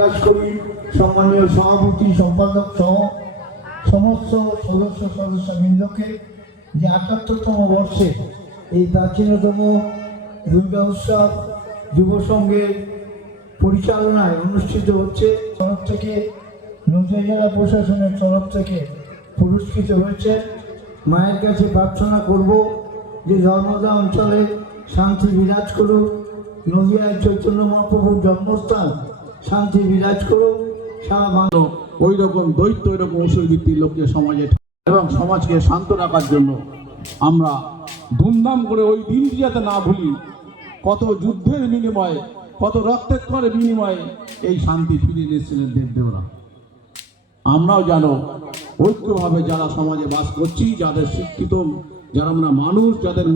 প্রকাশ করি, সম্মানীয় সভাপতি, সম্পাদক সহ সমস্ত সদস্য সদস্য বৃন্দকে যে আটাত্তরতম বর্ষে এই প্রাচীনতম দুর্গা উৎসব যুব সংঘের পরিচালনায় অনুষ্ঠিত হচ্ছে, তরফ থেকে নদীয়া জেলা প্রশাসনের তরফ থেকে পুরস্কৃত হয়েছে। মায়ের কাছে প্রার্থনা করব যে ধর্মদা অঞ্চলে শান্তি বিরাজ করুক। নদিয়ায় চৈতন্য মহাপ্রভুর জন্মস্থান শান্তি বিরাজ করুক সারা ওই রকম দৈত্য, ওই রকম ভিত্তির লোককে সমাজে এবং সমাজকে শান্ত রাখার জন্য আমরা ধুমধাম করে ওই দিনটি যাতে না ভুলি, কত যুদ্ধের বিনিময়ে, কত রক্তের বিনিময়ে এই শান্তি ফিরিয়ে এনেছিলেন দেবদেবরা। আমরাও জানো ঐক্যভাবে যারা সমাজে বাস করছি, যাদের শিক্ষিত, যারা আমরা মানুষ, যাদের